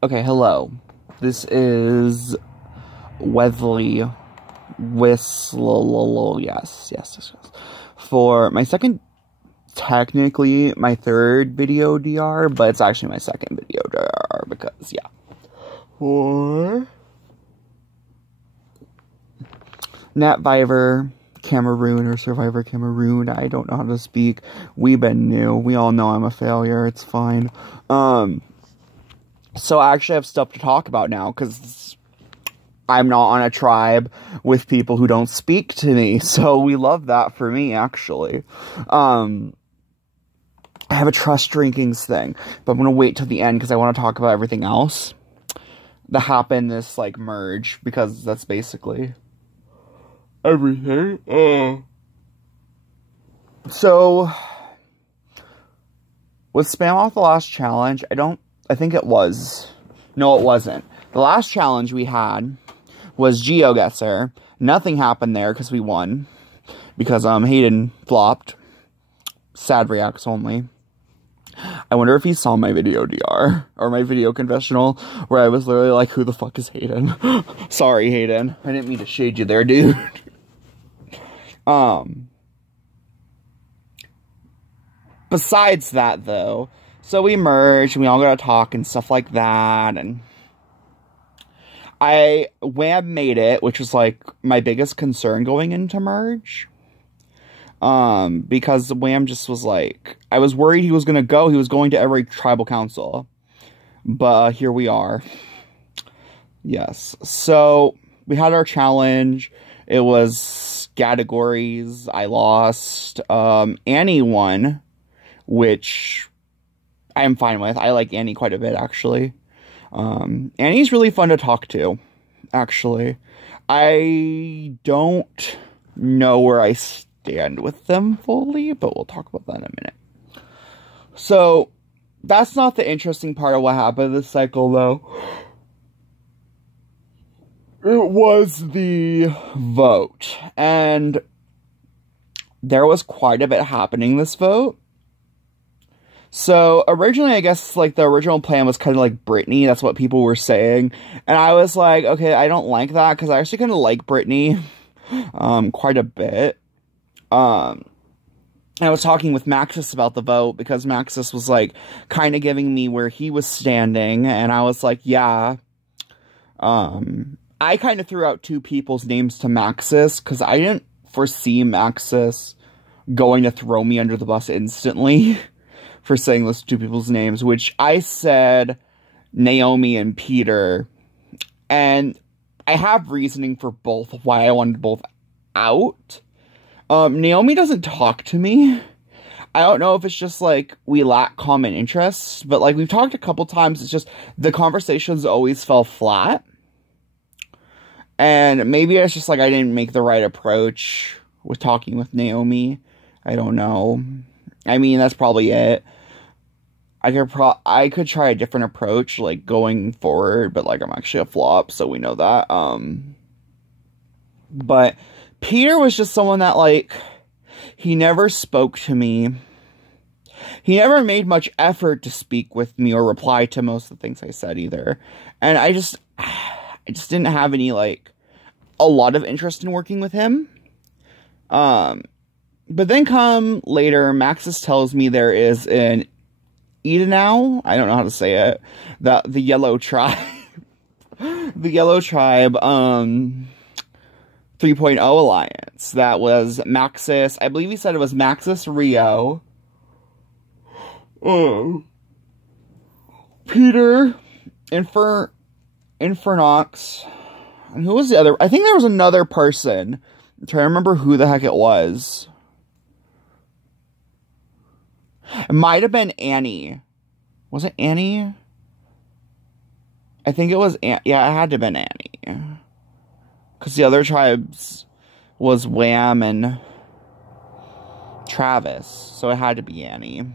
Okay, hello. This is Wesley. Yes. For my second, technically my third video DR, but it's actually my second video DR because, yeah. For Natvivor, Cameroon, or Survivor Cameroon, I don't know how to speak. We've been new. We all know I'm a failure. It's fine. So I actually have stuff to talk about now, because I'm not on a tribe with people who don't speak to me, so we love that for me, actually. I have a trust rankings thing, but I'm gonna wait till the end, because I want to talk about everything else that happened this, like, merge, because that's basically everything. So, was spam off the last challenge? I think it was. No, it wasn't. The last challenge we had was GeoGuessr. Nothing happened there because we won. Because Hayden flopped. Sad reacts only. I wonder if he saw my video DR. Or my video confessional. Where I was literally like, who the fuck is Hayden? Sorry, Hayden. I didn't mean to shade you there, dude. Besides that, though. So we merged, and we all got to talk and stuff like that, and Wham made it, which was, like, my biggest concern going into merge, because Wham just was, like, I was worried he was going to go, he was going to every tribal council, but here we are. Yes, so we had our challenge. It was categories. I lost. Annie won, which I'm fine with. I like Annie quite a bit, actually. Annie's really fun to talk to, actually. I don't know where I stand with them fully, but we'll talk about that in a minute. So, that's not the interesting part of what happened this cycle, though. It was the vote, and there was quite a bit happening this vote. So, originally, I guess, like, the original plan was kind of like Britney. That's what people were saying. And I was like, okay, I don't like that, because I actually kind of like Britney, quite a bit. I was talking with Maxis about the vote, because Maxis was, like, kind of giving me where he was standing, and I was like, yeah. I kind of threw out two people's names to Maxis, because I didn't foresee Maxis going to throw me under the bus instantly. For saying those two people's names, which I said Naomi and Peter, and I have reasoning for both, why I wanted both out. Naomi doesn't talk to me. I don't know if it's just, like, we lack common interests, but, like, we've talked a couple times, it's just, the conversations always fell flat. And maybe it's just, like, I didn't make the right approach with talking with Naomi. I don't know. I mean, that's probably it. I could try a different approach, like, going forward, but, like, I'm actually a flop, so we know that. But Peter was just someone that, like, he never spoke to me. He never made much effort to speak with me or reply to most of the things I said, either. And I just didn't have any, like, a lot of interest in working with him. But then come later, Maxis tells me there is an Edenau, I don't know how to say it, the Yellow Tribe, the Yellow Tribe, 3.0 Alliance, that was Maxis, I believe he said it was Maxis, Rio, Peter, Infernox, and who was the other? I think there was another person. I'm trying to remember who the heck it was. It might have been Annie. Was it Annie? I think it was yeah, it had to have been Annie. Because the other tribes was Wham and Travis. So it had to be Annie.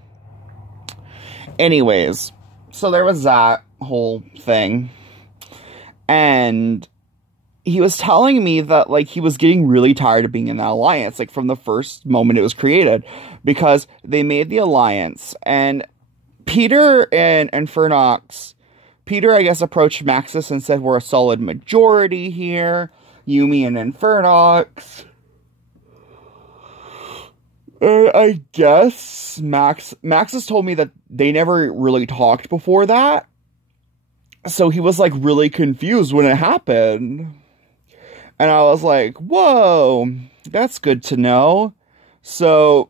Anyways, so there was that whole thing. And he was telling me that, like, he was getting really tired of being in that alliance, like, from the first moment it was created, because they made the alliance, and Peter and Fernox Peter, I guess, approached Maxis and said we're a solid majority here. Yumi and Infernox. I guess Maxis told me that they never really talked before that. So he was, like, really confused when it happened. And I was like, whoa, that's good to know. So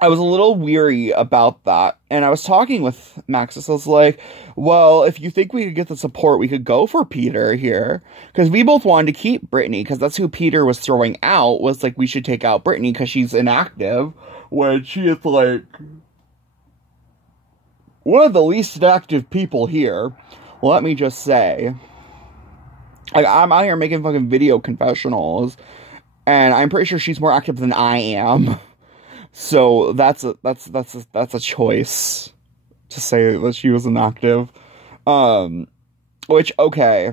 I was a little weary about that. And I was talking with Maxis. I was like, well, if you think we could get the support, we could go for Peter here. Because we both wanted to keep Brittany. Because that's who Peter was throwing out. Was like, we should take out Brittany because she's inactive. When she is like one of the least inactive people here. Let me just say. Like, I'm out here making fucking video confessionals. And I'm pretty sure she's more active than I am. So that's a choice to say that she was inactive. Which, okay.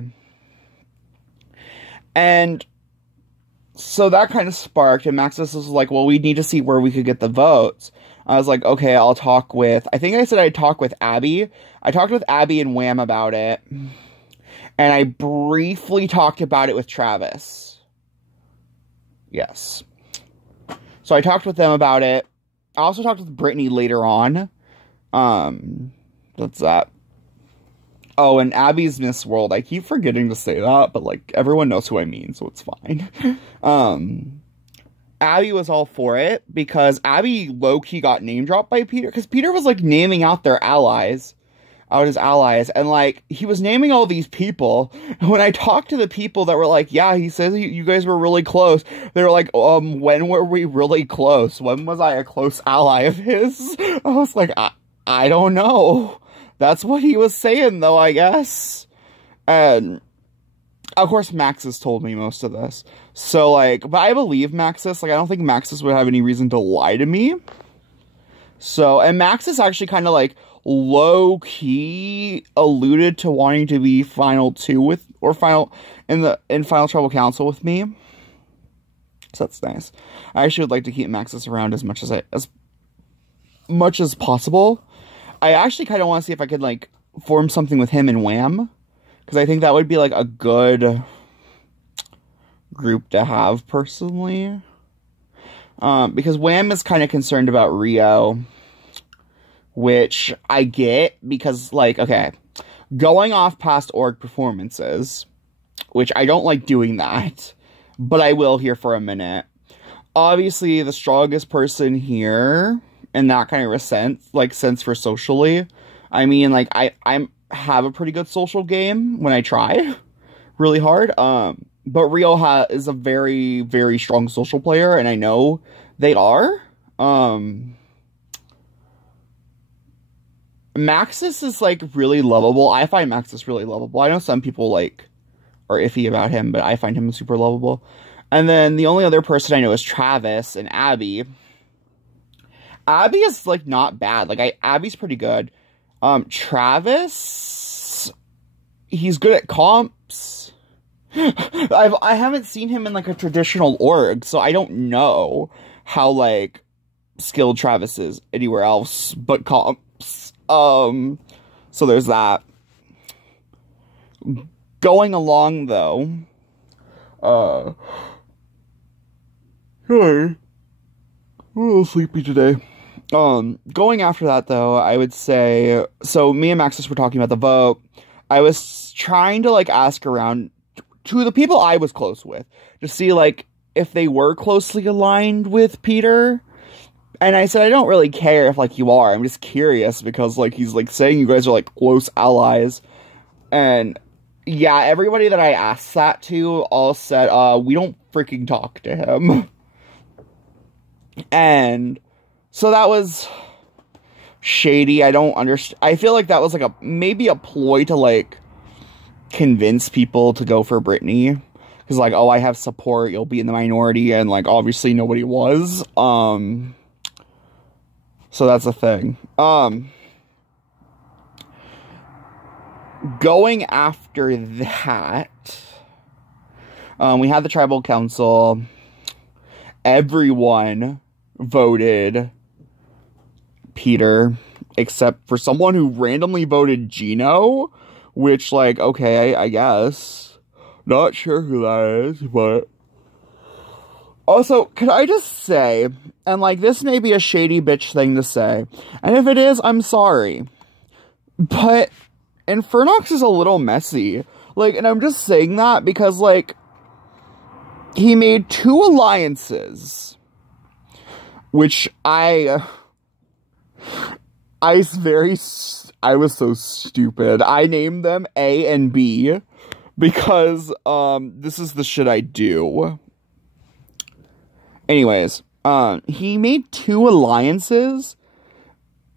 And so that kind of sparked, and Maxis was like, well, we need to see where we could get the votes. I was like, okay, I'll talk with, I think I said I'd talk with Abby. I talked with Abby and Wham about it. And I briefly talked about it with Travis. Yes. So I talked with them about it. I also talked with Brittany later on. That's that. Oh, and Abby's Miss World. I keep forgetting to say that, but, like, everyone knows who I mean, so it's fine. Abby was all for it, because Abby low-key got name-dropped by Peter, because Peter was, like, naming out their allies. Out his allies, and, like, he was naming all these people, and when I talked to the people that were like, yeah, he says you guys were really close, they were like, when were we really close? When was I a close ally of his? I was like, I don't know. That's what he was saying, though, I guess. And, of course, Maxis told me most of this. So, like, but I believe Maxis. Like, I don't think Maxis would have any reason to lie to me. So, and Maxis actually kind of, like, low-key alluded to wanting to be final two with, or in final tribal council with me. So that's nice. I actually would like to keep Maxis around as much as possible. I actually kind of want to see if I could, like, form something with him and Wham. Because I think that would be, like, a good group to have, personally. Because Wham is kind of concerned about Rio. Which I get, because, like, okay, going off past org performances, which I don't like doing that, but I will here for a minute. Obviously, the strongest person here, in that kind of sense for socially, I mean, like, I have a pretty good social game when I try really hard, but Rio is a very, very strong social player, and I know they are, Maxis is, like, really lovable. I find Maxis really lovable. I know some people, like, are iffy about him, but I find him super lovable. And then the only other person I know is Travis and Abby. Abby is, like, not bad. Like, Abby's pretty good. Travis, he's good at comps. I haven't seen him in, like, a traditional org, so I don't know how, like, skilled Travis is anywhere else but comps. So there's that. Going along, though, sorry, I'm a little sleepy today. Going after that, though, I would say, so me and Maxis were talking about the vote. I was trying to, like, ask around to the people I was close with to see, like, if they were closely aligned with Peter. And I said, I don't really care if, like, you are. I'm just curious because, like, he's, like, saying you guys are, like, close allies. And, yeah, everybody that I asked that to all said, we don't freaking talk to him. And so that was shady. I don't understand. I feel like that was, like, maybe a ploy to, like, convince people to go for Brittany. Because, like, oh, I have support. You'll be in the minority. And, like, obviously nobody was. So that's a thing. Going after that, we had the tribal council. Everyone voted Peter. except for someone who randomly voted Gino, which, like, okay, I guess. Not sure who that is, but... Also, could I just say, and, like, this may be a shady bitch thing to say, and if it is, I'm sorry, but Infernox is a little messy. Like, and I'm just saying that because, like, he made 2 alliances, which I was so stupid. I named them A and B because, this is the shit I do. Anyways, he made 2 alliances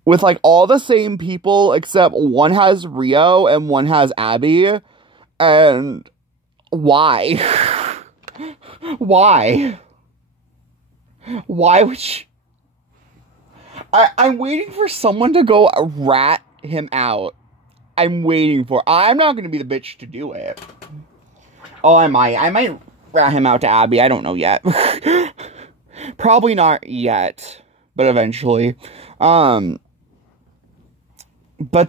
with, like, all the same people, except one has Rio and one has Abby, and why? Why? Why would you... I'm waiting for someone to go rat him out. I'm not gonna be the bitch to do it. Oh, I might rat him out to Abby. I don't know yet. Probably not yet, but eventually. But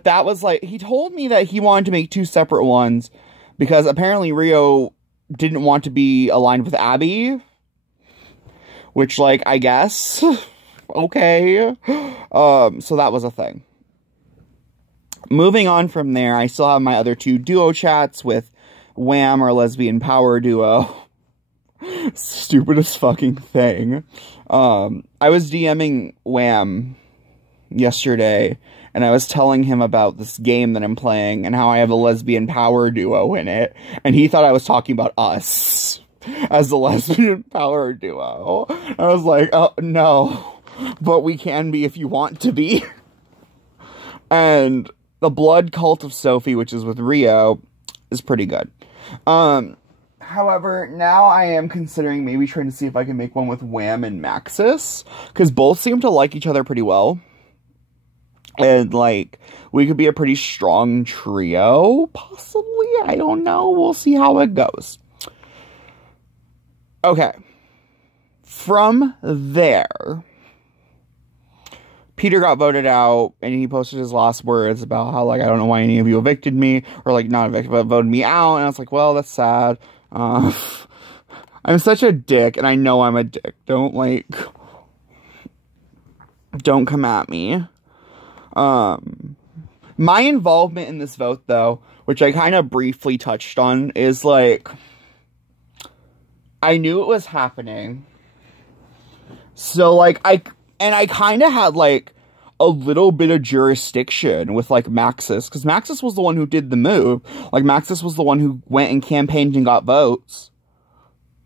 that was like, he told me that he wanted to make 2 separate ones because apparently Rio didn't want to be aligned with Abby, which, like, I guess, okay. So that was a thing. Moving on from there, I still have my other 2 duo chats with Wham, or Lesbian Power Duo. Stupidest fucking thing. I was DMing Wham yesterday, and I was telling him about this game that I'm playing, and how I have a lesbian power duo in it, and he thought I was talking about us as the lesbian power duo. I was like, oh, no, but we can be if you want to be. And the Blood Cult of Sophie, which is with Rio, is pretty good. However, now I am considering maybe trying to see if I can make one with Wham and Maxis, because both seem to like each other pretty well. And, like, we could be a pretty strong trio, possibly? I don't know. We'll see how it goes. Okay. From there, Peter got voted out, and he posted his last words about how, like, I don't know why any of you evicted me, or, like, not evicted, but voted me out, and I was like, well, that's sad. I'm such a dick, and I know I'm a dick. Don't come at me. My involvement in this vote, though, which I kind of briefly touched on, is, like, I knew it was happening. So, like, I kind of had, like, a little bit of jurisdiction with, like, Maxis, because Maxis was the one who did the move. Like, Maxis was the one who went and campaigned and got votes.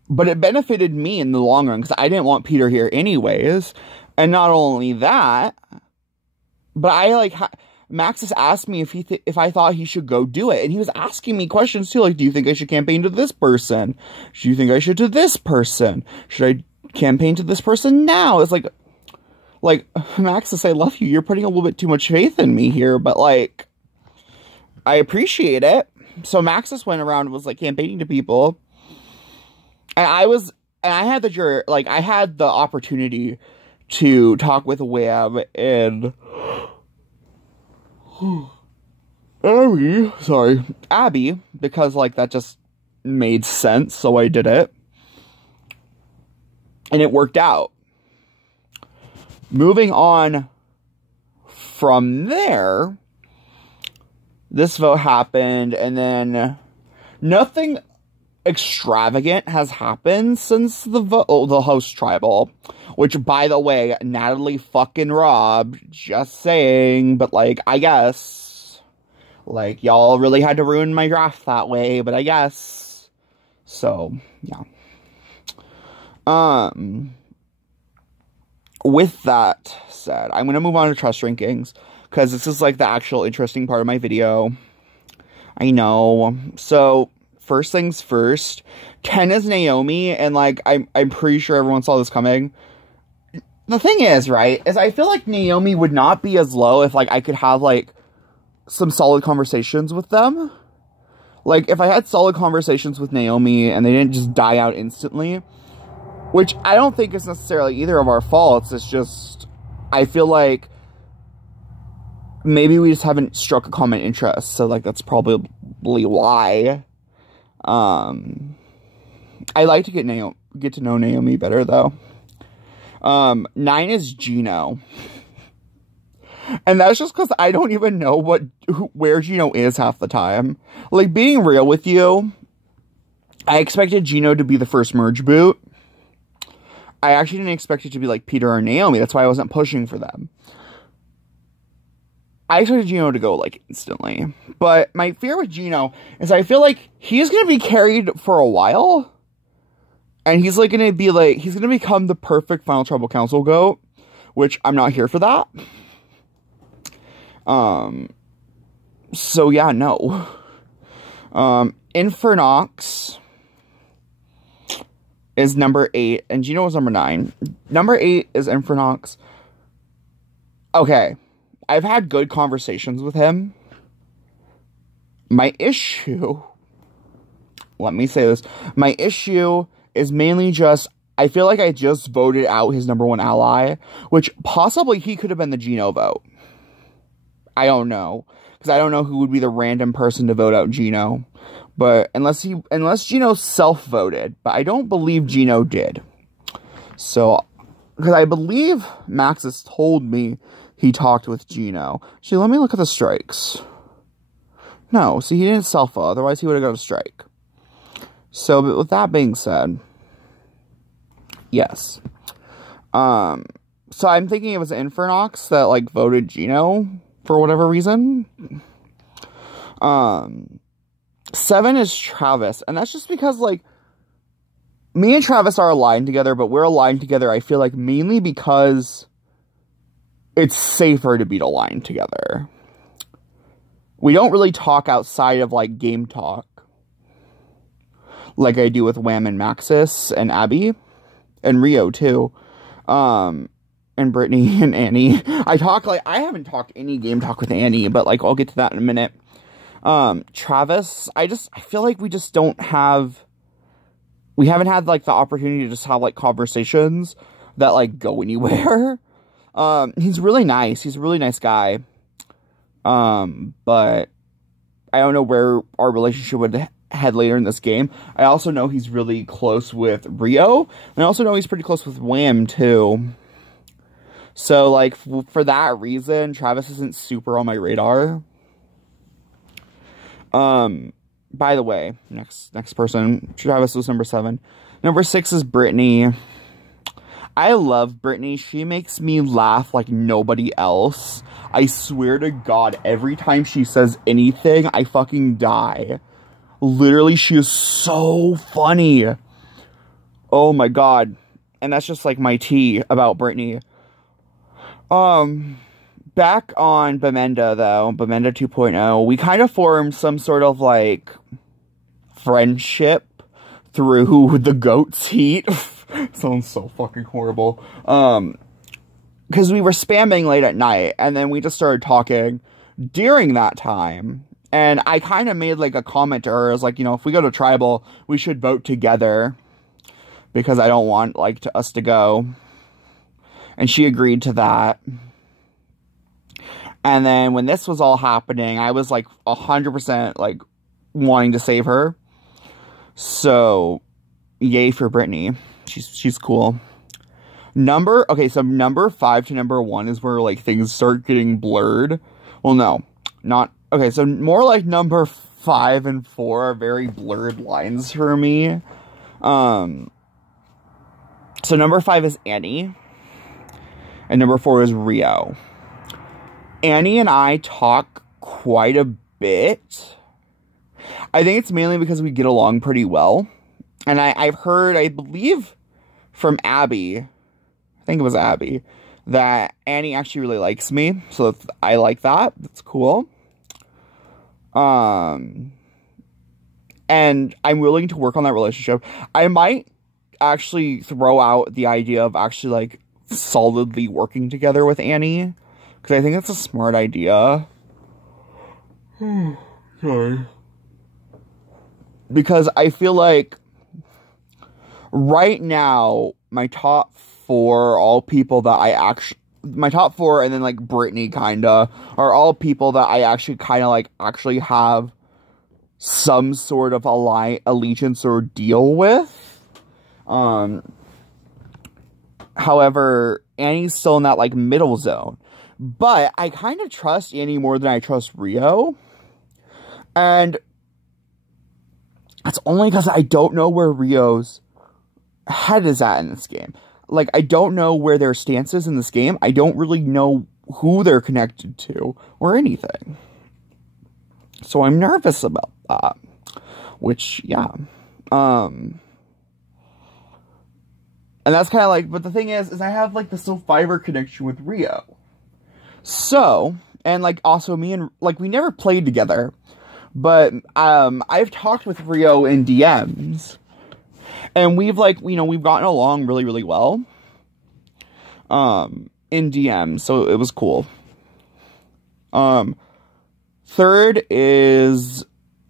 But it benefited me in the long run, because I didn't want Peter here anyways. And not only that, but I, like, Maxis asked me if I thought he should go do it. And he was asking me questions, too. Like, do you think I should campaign to this person? Do you think I should to this person? Should I campaign to this person now? It's like, Maxis, I love you. You're putting a little bit too much faith in me here. But, like, I appreciate it. So Maxis went around and was, like, campaigning to people. And I had the opportunity to talk with Wham and Abby, because, like, that just made sense, so I did it. And it worked out. Moving on from there, this vote happened, and then nothing extravagant has happened since the host tribal, which, by the way, Natalie fucking robbed, just saying, but, like, I guess, like, y'all really had to ruin my draft that way, but I guess, so, yeah. With that said, I'm gonna move on to trust rankings, because this is, like, the actual interesting part of my video. I know. So, first things first, 10 is Naomi, and, like, I'm pretty sure everyone saw this coming. The thing is, right, is I feel like Naomi would not be as low if, like, I could have, like, some solid conversations with them. Like, if I had solid conversations with Naomi and they didn't just die out instantly, which I don't think is necessarily either of our faults, it's just, I feel like maybe we just haven't struck a common interest, so, like, that's probably why. I like to get to know Naomi better, though. 9 is Gino. And that's just because I don't even know where Gino is half the time. Like, being real with you, I expected Gino to be the first merge boot. I actually didn't expect it to be, like, Peter or Naomi. That's why I wasn't pushing for them. I expected Gino to go, like, instantly. But my fear with Gino is I feel like he's going to be carried for a while. And he's, like, going to be, like, he's going to become the perfect Final Tribal Council goat. Which, I'm not here for that. So, yeah, no. Infernox is number 8, and Gino was number 9. Number 8 is Infernox. Okay. I've had good conversations with him. My issue... Let me say this. My issue is mainly just... I feel like I just voted out his number 1 ally, which possibly he could have been the Gino vote. I don't know. Because I don't know who would be the random person to vote out Gino. But unless Gino self-voted. But I don't believe Gino did. So, because I believe Max has told me he talked with Gino. Actually, let me look at the strikes. No, see, he didn't self-vote. Otherwise, he would have got a strike. So, but with that being said, yes. So I'm thinking it was Infernox that, like, voted Gino for whatever reason. 7 is Travis, and that's just because, like, me and Travis are aligned together, but we're aligned together, I feel like, mainly because it's safer to be aligned together. We don't really talk outside of, like, game talk. Like I do with Wham and Maxis and Abby. And Rio, too. And Brittany and Annie. I haven't talked any game talk with Annie, but, like, I'll get to that in a minute. Travis, I feel like we just don't have... We haven't had, like, the opportunity to just have, like, conversations that, like, go anywhere. He's really nice. He's a really nice guy. But I don't know where our relationship would head later in this game. I also know he's really close with Rio. And I also know he's pretty close with Wham, too. So, like, for that reason, Travis isn't super on my radar. By the way, next person. Travis was number 7. Number 6 is Brittany. I love Brittany. She makes me laugh like nobody else. I swear to God, every time she says anything, I fucking die. Literally, she is so funny. Oh my God. And that's just like my tea about Brittany. Back on Bemenda, though, Bemenda 2.0, we kind of formed some sort of, like, friendship through the goat's heat. Sounds so fucking horrible. Because we were spamming late at night, and then we just started talking during that time. And I kind of made, like, a comment to her. I was like, you know, if we go to Tribal, we should vote together. Because I don't want, like, us to go. And she agreed to that. And then when this was all happening, I was, like, 100%, like, wanting to save her. So, yay for Brittany. She's cool. Okay, so number 5 to number 1 is where, like, things start getting blurred. Well, no. Not... Okay, so more like number 5 and 4 are very blurred lines for me. So number 5 is Annie. And number 4 is Rio. Annie and I talk quite a bit. I think it's mainly because we get along pretty well. And I've heard, I believe, from Abby, I think it was Abby, that Annie actually really likes me. So I like that. That's cool. And I'm willing to work on that relationship. I might actually throw out the idea of actually, like, solidly working together with Annie. Because I think it's a smart idea. Sorry. Because I feel like right now, my top 4 are all people that I actually... my top 4, and then, like, Brittany, kinda, are all people that I actually kinda, like, actually have some sort of allegiance or deal with. However, Annie's still in that, like, middle zone. But I kind of trust Annie more than I trust Rio. And that's only because I don't know where Rio's head is at in this game. Like, I don't know where their stance is in this game. I don't really know who they're connected to or anything. So I'm nervous about that. Which, yeah. And that's kind of like, but the thing is I have, like, the sofi connection with Rio. So, and, like, also me and, like, we never played together. But, I've talked with Rio in DMs. And we've, like, you know, we've gotten along really, really well. In DMs, so it was cool. Third is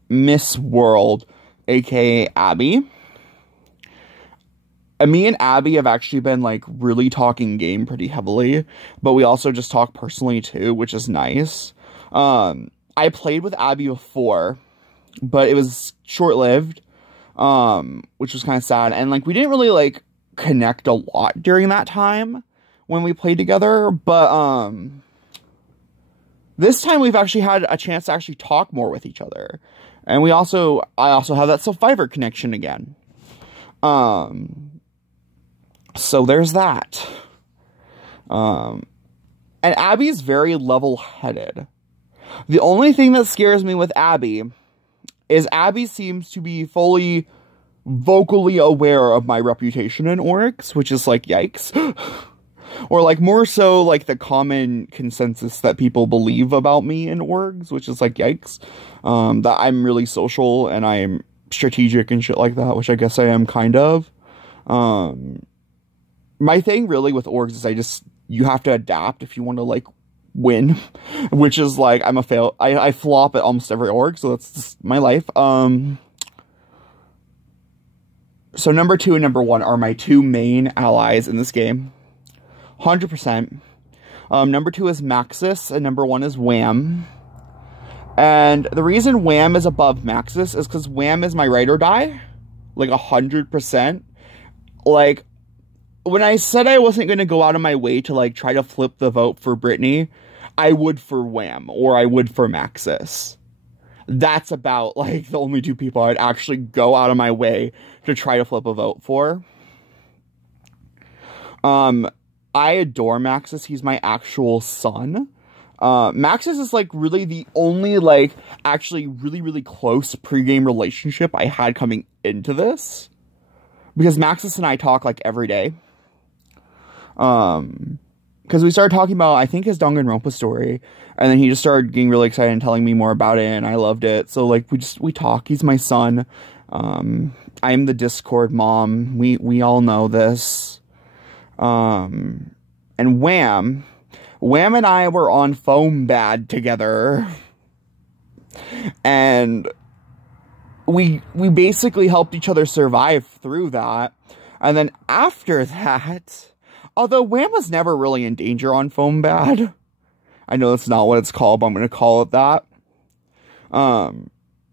Miss World, aka Abby. And me and Abby have actually been, like, really talking game pretty heavily. But we also just talk personally, too, which is nice. I played with Abby before, but it was short-lived. Which was kind of sad. And, like, we didn't really, like, connect a lot during that time when we played together. But, this time we've actually had a chance to actually talk more with each other. And I also have that sofi connection again. So there's that. And Abby's very level-headed. The only thing that scares me with Abby is Abby seems to be fully vocally aware of my reputation in orgs, which is like, yikes. Or, like, more so, like, the common consensus that people believe about me in orgs, which is like, yikes. That I'm really social and I'm strategic and shit like that, which I guess I am kind of. My thing really with orgs is you have to adapt if you want to, like, win, which is, like, I'm a fail. I flop at almost every org, so that's just my life. So number 2 and number 1 are my 2 main allies in this game. 100%. Number 2 is Maxis, and number 1 is Wham. And the reason Wham is above Maxis is because Wham is my ride or die. Like, 100%. Like, when I said I wasn't going to go out of my way to, like, try to flip the vote for Brittany, I would for Wham, or I would for Maxis. That's about, like, the only 2 people I'd actually go out of my way to try to flip a vote for. I adore Maxis. He's my actual son. Maxis is, like, really the only, like, actually really, really close pregame relationship I had coming into this. Because Maxis and I talk, like, every day. Because we started talking about, I think, his Danganronpa story, and then he just started getting really excited and telling me more about it, and I loved it. So, like, we talk. He's my son. I'm the Discord mom. We all know this. And Wham and I were on Foam Bad together, and we basically helped each other survive through that. And then after that, although Wham was never really in danger on Foam Bad, I know that's not what it's called, but I'm going to call it that.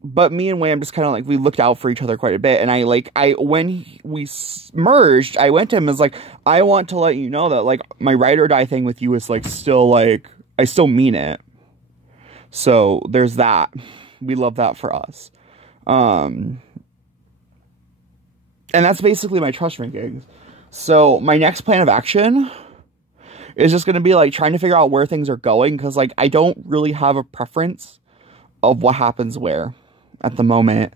But me and Wham just kind of, like, we looked out for each other quite a bit. And when we merged, I went to him and was like, I want to let you know that, like, my ride or die thing with you is, like, still, like, I still mean it. So there's that. We love that for us. And that's basically my trust rankings. So my next plan of action is just going to be, like, trying to figure out where things are going. Because, like, I don't really have a preference of what happens where at the moment.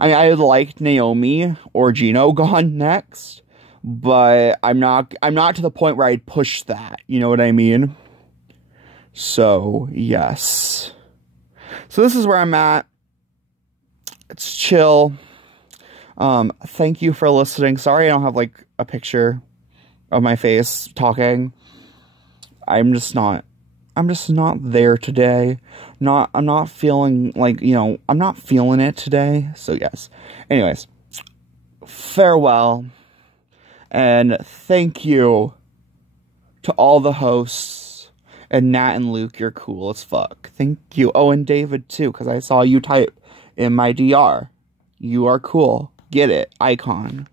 I mean, I liked Naomi or Gino gone next, but I'm not to the point where I'd push that. You know what I mean? So, yes. So this is where I'm at. It's chill. Thank you for listening. Sorry I don't have, like, a picture of my face talking. I'm just not there today. I'm not feeling, like, you know, I'm not feeling it today. So, yes. Anyways, farewell. And thank you To all the hosts. And Nat and Luke, you're cool as fuck. Thank you. Oh, and David, too, because I saw you type in my DR. You are cool. Get it. Icon.